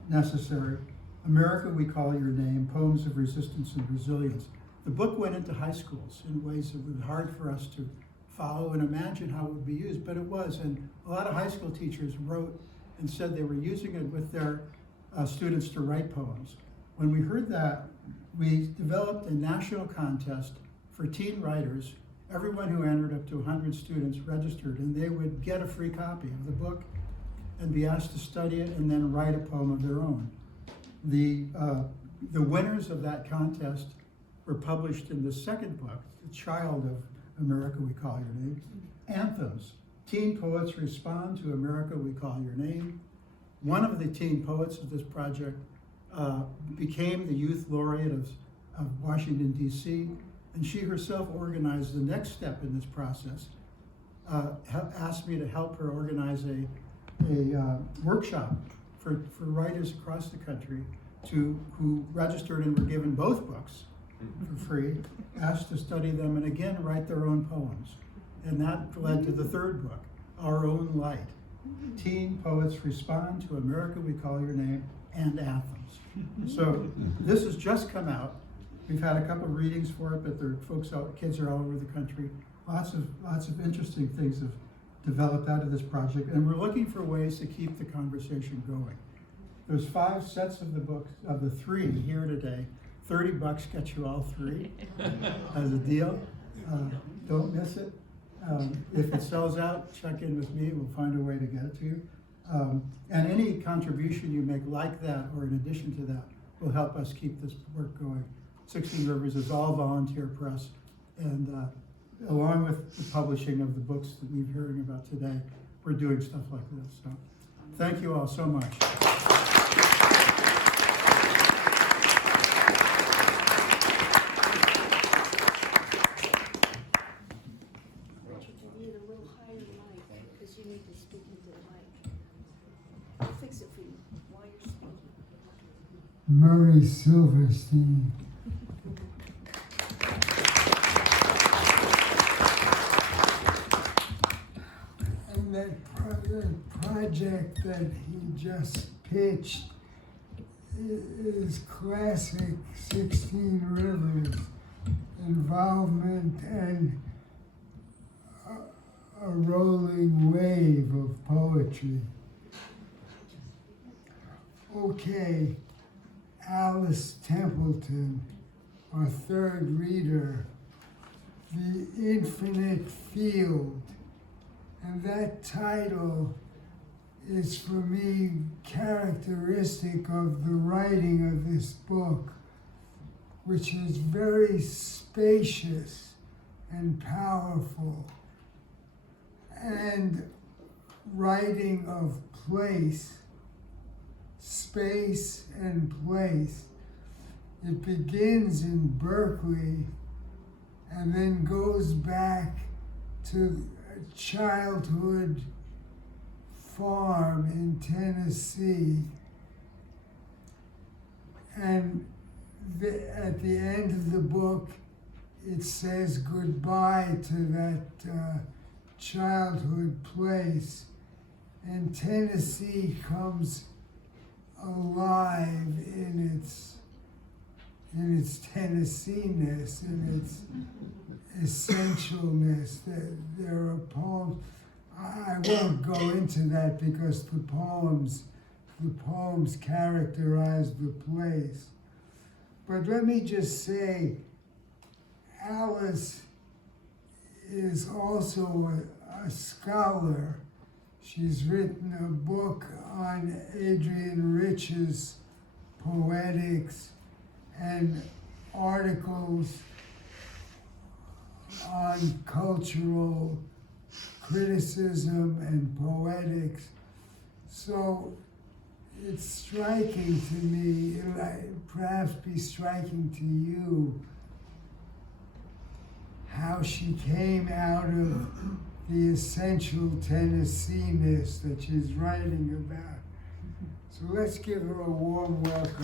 necessary. America, We Call Your Name, Poems of Resistance and Resilience. The book went into high schools in ways that were hard for us to follow and imagine how it would be used, but it was. And a lot of high school teachers wrote and said they were using it with their students to write poems. When we heard that, we developed a national contest for teen writers. Everyone who entered, up to 100 students, registered, and they would get a free copy of the book and be asked to study it and then write a poem of their own. The winners of that contest were published in the second book, the child of America, We Call Your Name, Anthems. Teen poets respond to America, We Call Your Name. One of the teen poets of this project became the youth laureate of Washington, D.C., and she herself organized the next step in this process, asked me to help her organize a workshop for writers across the country who registered and were given both books for free, asked to study them and again write their own poems. And that led to the third book, Our Own Light. Teen poets respond to America, We Call Your Name, and Anthems. So this has just come out. We've had a couple of readings for it, but there are kids are all over the country. Lots of interesting things have developed out of this project, and we're looking for ways to keep the conversation going. There's 5 sets of the books, of the 3 here today. $30 gets you all 3 as a deal. Don't miss it. If it sells out, check in with me. We'll find a way to get it to you. And any contribution you make like that or in addition to that will help us keep this work going. 16 Rivers is all volunteer press, and along with the publishing of the books that we're hearing about today, we're doing stuff like this. So thank you all so much. Richard, you need a little higher mic, because you need to speak into the mic. I'll fix it for you while you're speaking. Murray Silverstein. And that project that he just pitched is classic 16 Rivers involvement and a rolling wave of poetry. Okay, Alice Templeton, our third reader, The Infinite Field. And that title is for me characteristic of the writing of this book, which is very spacious and powerful, and writing of place, space and place. It begins in Berkeley and then goes back to a childhood farm in Tennessee. And at the end of the book, it says goodbye to that childhood place. And Tennessee comes alive in its Tennessee-ness, in its essentialness. There are poems. I won't go into that because the poems the poems characterize the place. But let me just say, Alice is also a scholar. She's written a book on Adrian Rich's poetics and articles on cultural criticism and poetics. So it's striking to me, it might perhaps be striking to you, how she came out of the essential Tennessee-ness that she's writing about. So let's give her a warm welcome.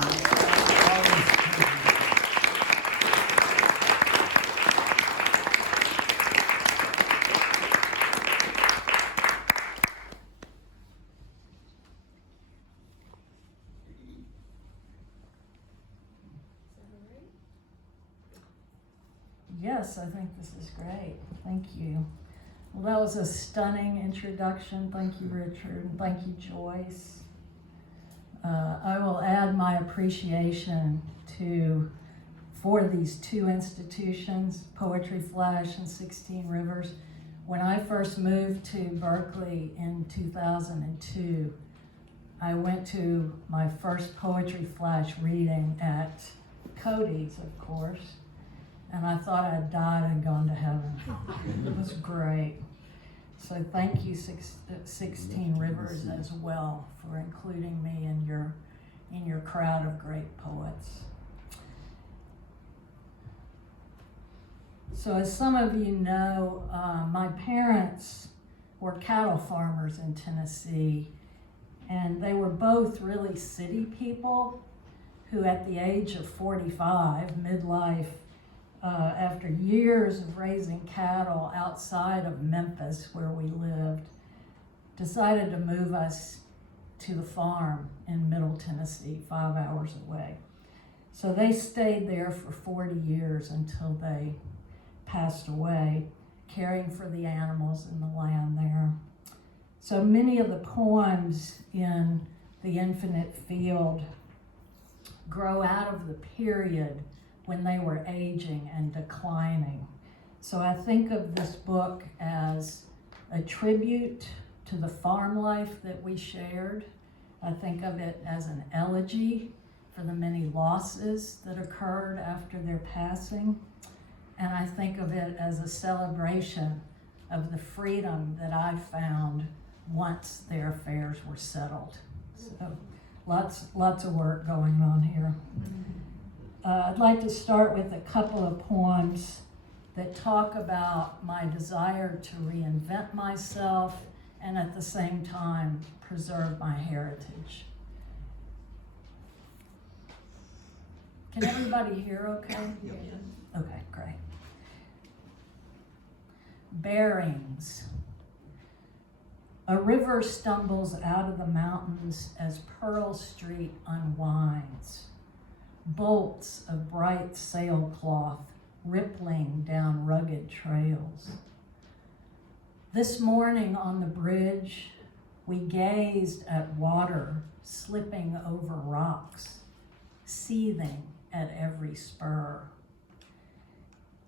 Yes, I think this is great. Thank you. Well, that was a stunning introduction. Thank you, Richard, and thank you, Joyce. I will add my appreciation for these two institutions, Poetry Flash and 16 Rivers. When I first moved to Berkeley in 2002, I went to my first Poetry Flash reading at Cody's, of course. And I thought I'd died and gone to heaven. It was great. So thank you, 16 Rivers, as well, for including me in your crowd of great poets. So as some of you know, my parents were cattle farmers in Tennessee, and they were both really city people who at the age of 45, midlife, after years of raising cattle outside of Memphis, where we lived, decided to move us to the farm in Middle Tennessee, 5 hours away. So they stayed there for 40 years until they passed away, caring for the animals and the land there. So many of the poems in The Infinite Field grow out of the period when they were aging and declining. So I think of this book as a tribute to the farm life that we shared. I think of it as an elegy for the many losses that occurred after their passing. And I think of it as a celebration of the freedom that I found once their affairs were settled. So lots of work going on here. I'd like to start with a couple of poems that talk about my desire to reinvent myself and at the same time preserve my heritage. Can everybody hear okay? Yeah. Okay, great. Bearings. A river stumbles out of the mountains as Pearl Street unwinds. Bolts of bright sailcloth rippling down rugged trails. This morning on the bridge, we gazed at water slipping over rocks, seething at every spur.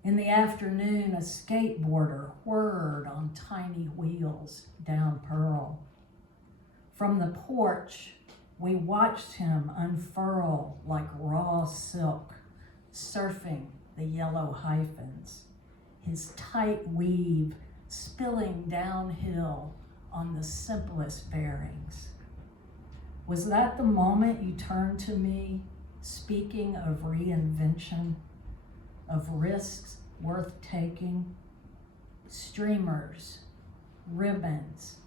In the afternoon, a skateboarder whirred on tiny wheels down Pearl. From the porch, we watched him unfurl like raw silk, surfing the yellow hyphens, his tight weave spilling downhill on the simplest bearings. Was that the moment you turned to me, speaking of reinvention, of risks worth taking? Streamers, ribbons,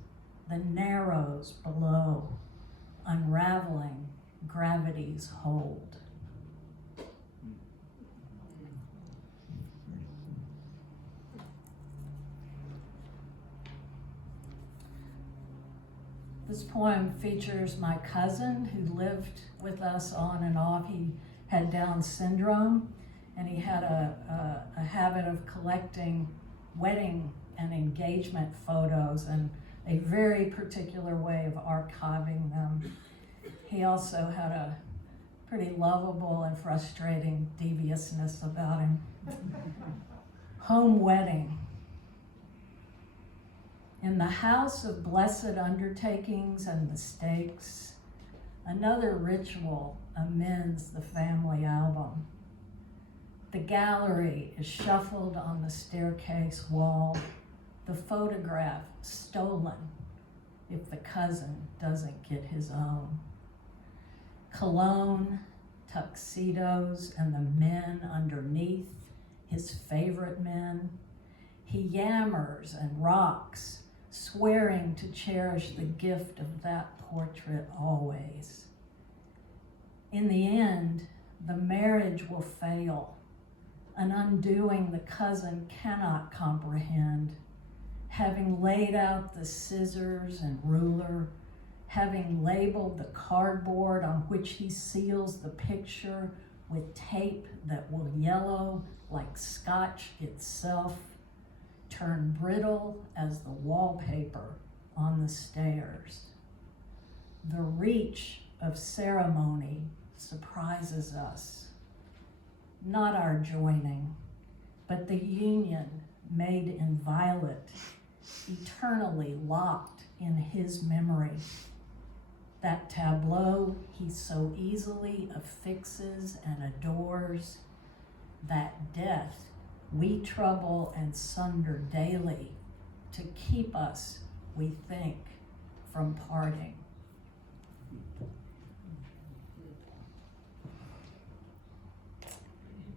the narrows below, unraveling gravity's hold. This poem features my cousin who lived with us on and off. He had Down syndrome, and he had a habit of collecting wedding and engagement photos and a very particular way of archiving them. he also had a pretty lovable and frustrating deviousness about him. Home wedding. In the house of blessed undertakings and mistakes, another ritual amends the family album. The gallery is shuffled on the staircase wall, the photograph stolen if the cousin doesn't get his own. Cologne, tuxedos, and the men underneath, his favorite men. He yammers and rocks, swearing to cherish the gift of that portrait always. In the end, the marriage will fail, an undoing the cousin cannot comprehend, having laid out the scissors and ruler, having labeled the cardboard on which he seals the picture with tape that will yellow like scotch itself, turn brittle as the wallpaper on the stairs. The reach of ceremony surprises us. Not our joining, but the union made inviolate, eternally locked in his memory. That tableau he so easily affixes and adores, that death we trouble and sunder daily to keep us, we think, from parting.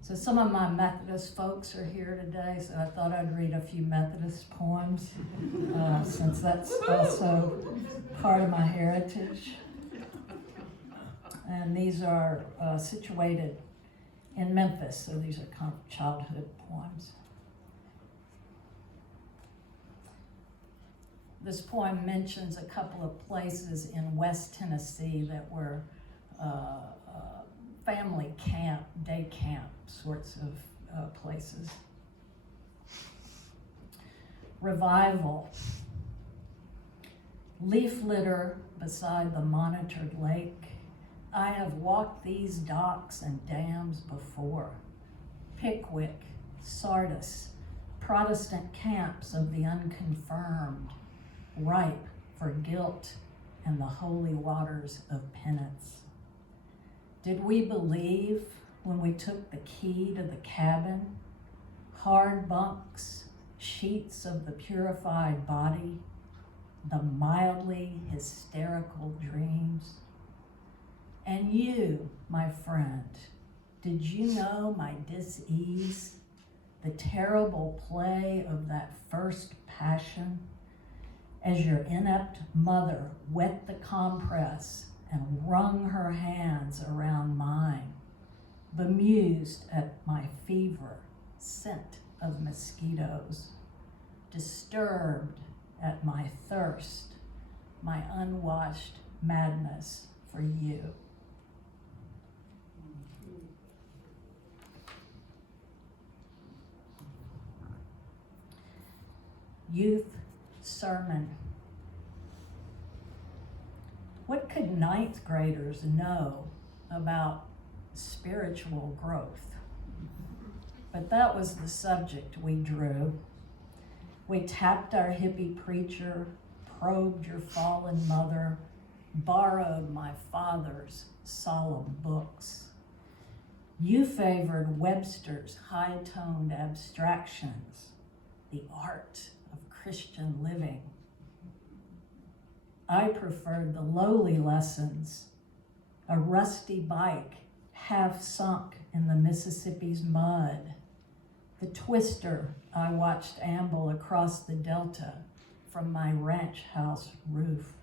So some of my Methodist folks are here today, so I thought I'd read a few Methodist poems, since that's also part of my heritage. And these are situated in Memphis, so these are kind of childhood poems. This poem mentions a couple of places in West Tennessee that were family camp, day camp sorts of places. Revival. Leaf litter beside the monitored lake. I have walked these docks and dams before. Pickwick, Sardis, Protestant camps of the unconfirmed, ripe for guilt and the holy waters of penance. Did we believe when we took the key to the cabin? Hard bunks, sheets of the purified body, the mildly hysterical dreams. And you, my friend, did you know my dis-ease, the terrible play of that first passion, as your inept mother wet the compress and wrung her hands around mine, bemused at my fever, scent of mosquitoes, disturbed at my thirst, my unwashed madness for you. Youth sermon. What could ninth graders know about spiritual growth? But that was the subject we drew. We tapped our hippie preacher, probed your fallen mother, borrowed my father's solemn books. You favored Webster's high-toned abstractions, the art of Christian living. I preferred the lowly lessons, a rusty bike half sunk in the Mississippi's mud, the twister I watched amble across the delta from my ranch house roof.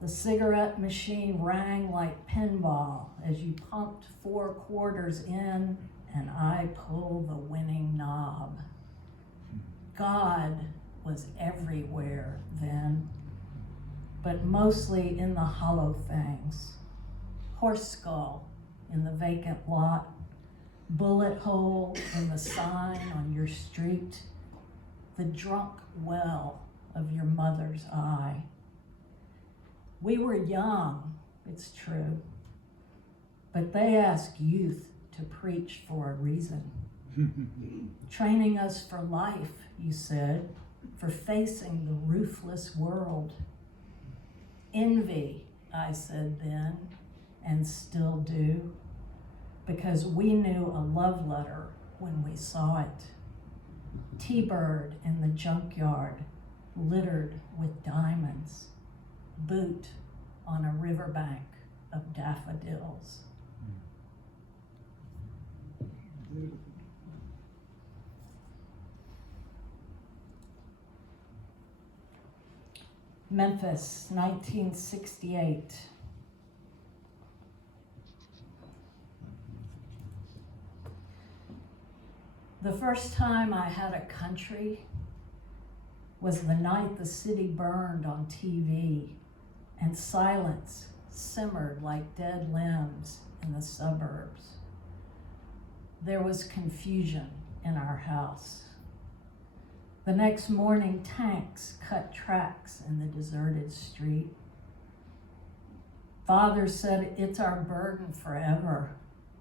The cigarette machine rang like pinball as you pumped 4 quarters in and I pulled the winning knob. God was everywhere then, but mostly in the hollow things. Horse skull in the vacant lot, bullet hole in the sign on your street, the drunk well of your mother's eye. We were young, it's true. But they ask youth to preach for a reason. Training us for life, you said, for facing the ruthless world. Envy, I said then, and still do, because we knew a love letter when we saw it. T-bird in the junkyard, littered with diamonds. Boot on a riverbank of daffodils. Memphis, 1968. The first time I had a country was the night the city burned on TV and silence simmered like dead limbs in the suburbs. There was confusion in our house. The next morning, tanks cut tracks in the deserted street. Father said, it's our burden forever,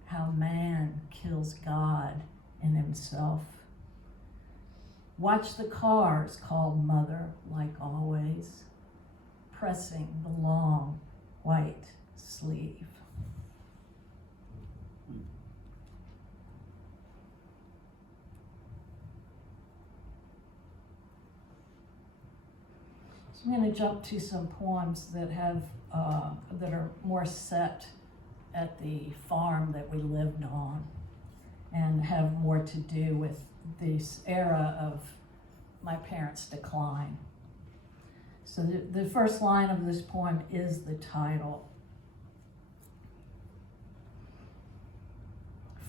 how man kills God in himself. Watch the cars, called Mother, like always, pressing the long white sleeve. So I'm going to jump to some poems that have that are more set at the farm that we lived on and have more to do with this era of my parents' decline. So the first line of this poem is the title.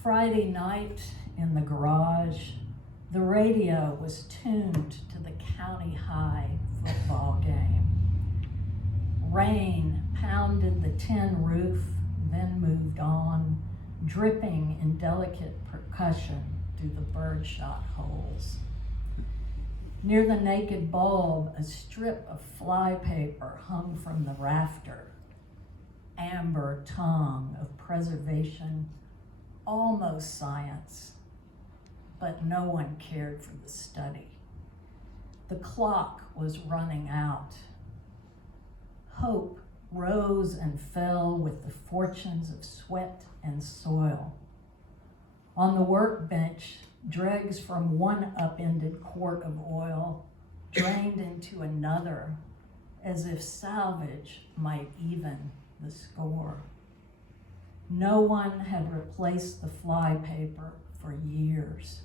Friday night in the garage, the radio was tuned to the county high football game. Rain pounded the tin roof, then moved on, dripping in delicate percussion through the birdshot holes. Near the naked bulb, a strip of flypaper hung from the rafter. Amber tongue of preservation, almost science, but no one cared for the study. The clock was running out. Hope rose and fell with the fortunes of sweat and soil. On the workbench, dregs from one upended quart of oil drained into another, as if salvage might even the score. No one had replaced the flypaper for years.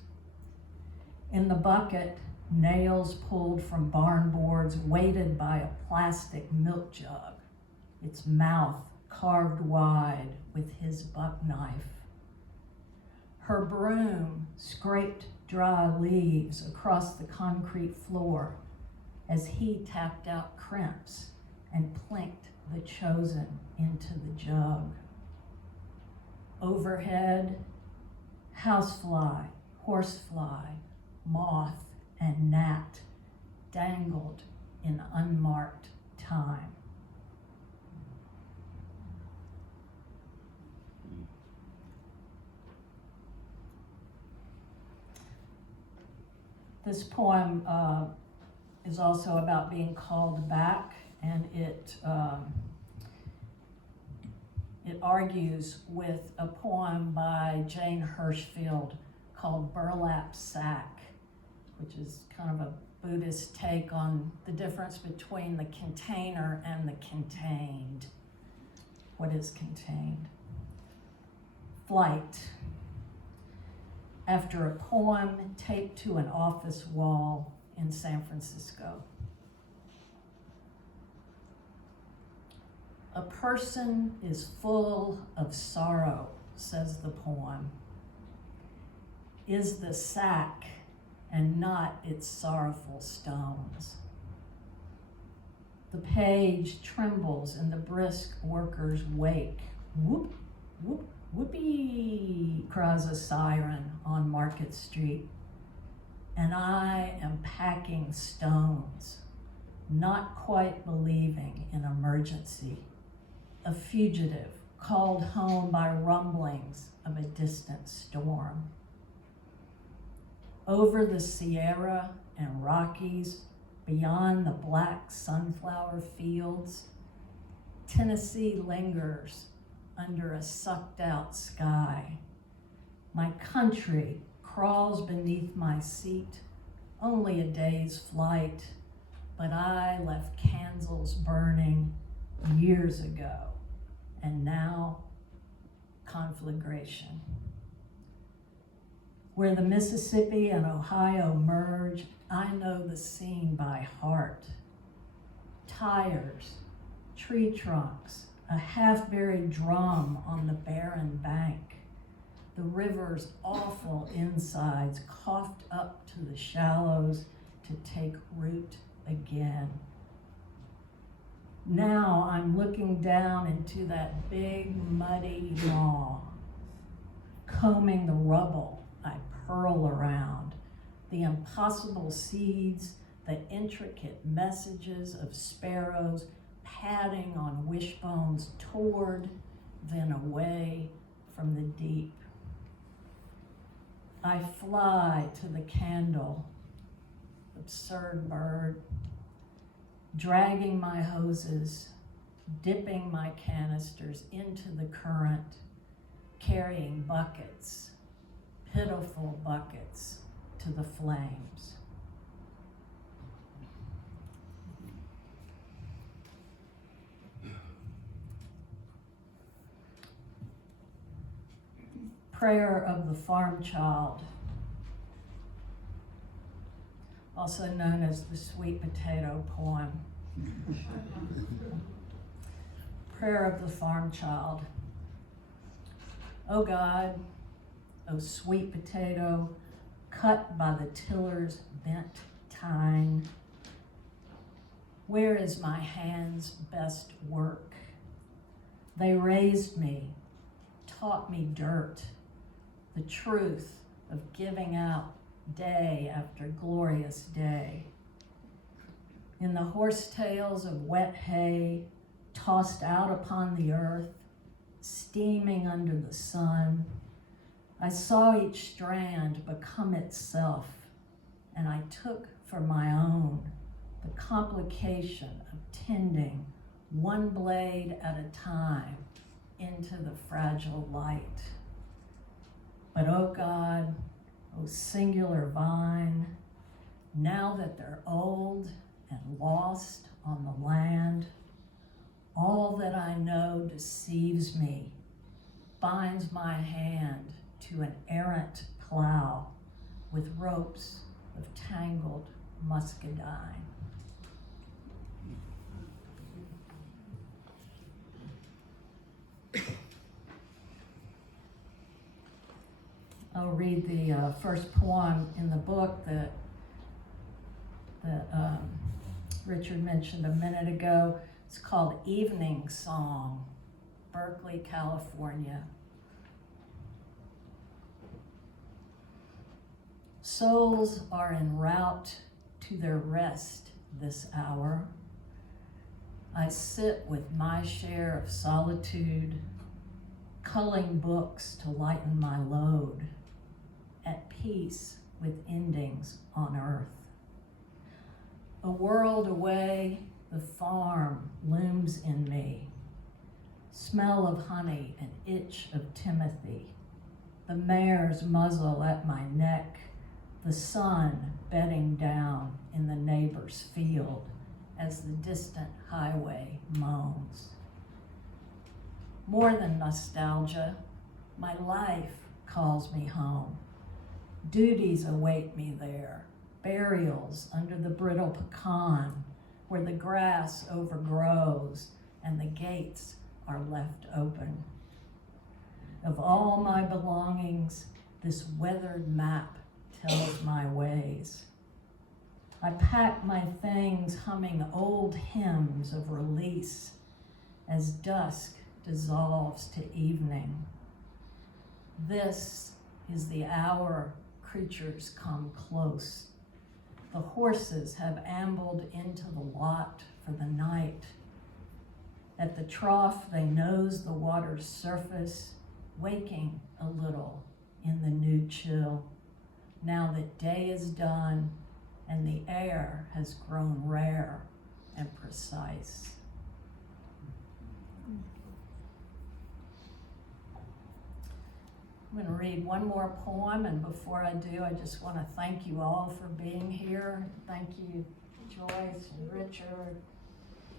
In the bucket, nails pulled from barn boards weighted by a plastic milk jug, its mouth carved wide with his buck knife. Her broom scraped dry leaves across the concrete floor as he tapped out crimps and plinked the chosen into the jug. Overhead, housefly, horsefly, moth, and gnat dangled in unmarked time. This poem is also about being called back, and it argues with a poem by Jane Hirschfield called Burlap Sack, which is kind of a Buddhist take on the difference between the container and the contained. What is contained? Flight. After a poem taped to an office wall in San Francisco. A person is full of sorrow, says the poem, is the sack and not its sorrowful stones. The page trembles in the brisk worker's wake. Whoop, whoop, whoopee, cries a siren on Market Street. And I am packing stones, not quite believing in emergency. a fugitive called home by rumblings of a distant storm. Over the Sierra and Rockies, beyond the black sunflower fields, Tennessee lingers under a sucked out sky. My country crawls beneath my seat, only a day's flight, but I left candles burning years ago, and now conflagration. Where the Mississippi and Ohio merge, I know the scene by heart. Tires, tree trunks, a half-buried drum on the barren bank, the river's awful insides coughed up to the shallows to take root again. Now I'm looking down into that big muddy maw, combing the rubble I pearl around, the impossible seeds, the intricate messages of sparrows padding on wishbones toward, then away from the deep. I fly to the candle, absurd bird, dragging my hoses, dipping my canisters into the current, carrying buckets, pitiful buckets, to the flames. Prayer of the Farm Child, also known as the sweet potato poem. Prayer of the Farm Child. O God, O sweet potato, cut by the tiller's bent tine, where is my hand's best work? They raised me, taught me dirt, the truth of giving out day after glorious day. In the horsetails of wet hay, tossed out upon the earth, steaming under the sun, I saw each strand become itself, and I took for my own the complication of tending one blade at a time into the fragile light. But oh God, oh singular vine, now that they're old and lost on the land, all that I know deceives me, binds my hand to an errant plow with ropes of tangled muscadine. I'll read the first poem in the book that Richard mentioned a minute ago. It's called Evening Song, Berkeley, California. Souls are en route to their rest this hour. I sit with my share of solitude, culling books to lighten my load, at peace with endings on earth. A world away, the farm looms in me, smell of honey and itch of Timothy, the mare's muzzle at my neck, the sun bedding down in the neighbor's field as the distant highway moans. More than nostalgia, my life calls me home. Duties await me there, burials under the brittle pecan, where the grass overgrows and the gates are left open. Of all my belongings, this weathered map tells my ways. I pack my things humming old hymns of release as dusk dissolves to evening. This is the hour creatures come close. The horses have ambled into the lot for the night. At the trough, they nose the water's surface, waking a little in the new chill. Now that day is done and the air has grown rare and precise. I'm going to read one more poem, and before I do, I just want to thank you all for being here. Thank you, Joyce and Richard.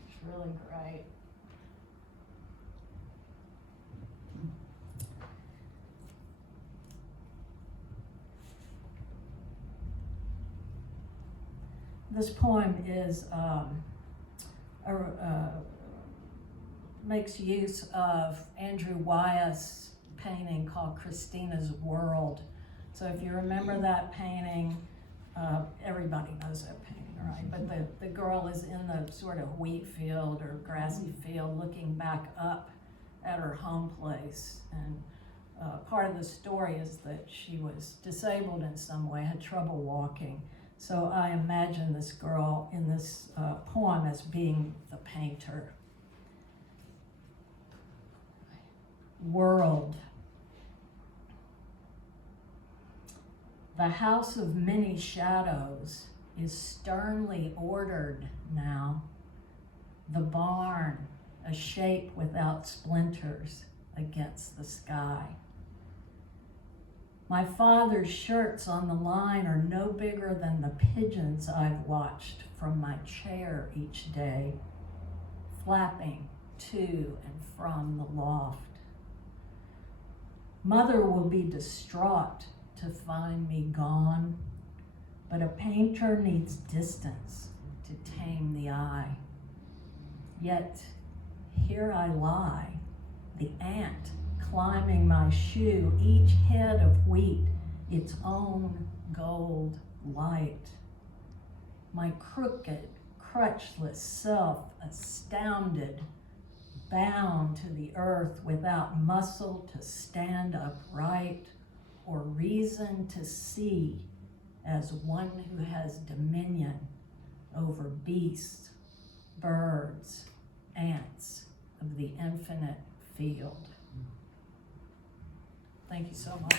It's really great. This poem is makes use of Andrew Wyeth's painting called Christina's World. So if you remember that painting, everybody knows that painting, right? But the girl is in the sort of wheat field or grassy field looking back up at her home place. And part of the story is that she was disabled in some way, had trouble walking. So I imagine this girl in this poem as being the painter. World. The house of many shadows is sternly ordered now. The barn, a shape without splinters against the sky. My father's shirts on the line are no bigger than the pigeons I've watched from my chair each day, flapping to and from the loft. Mother will be distraught to find me gone, but a painter needs distance to tame the eye. Yet here I lie, the ant climbing my shoe, each head of wheat, its own gold light. My crooked, crutchless self, astounded, bound to the earth without muscle to stand upright or reason to see as one who has dominion over beasts, birds, ants of the infinite field. Thank you so much.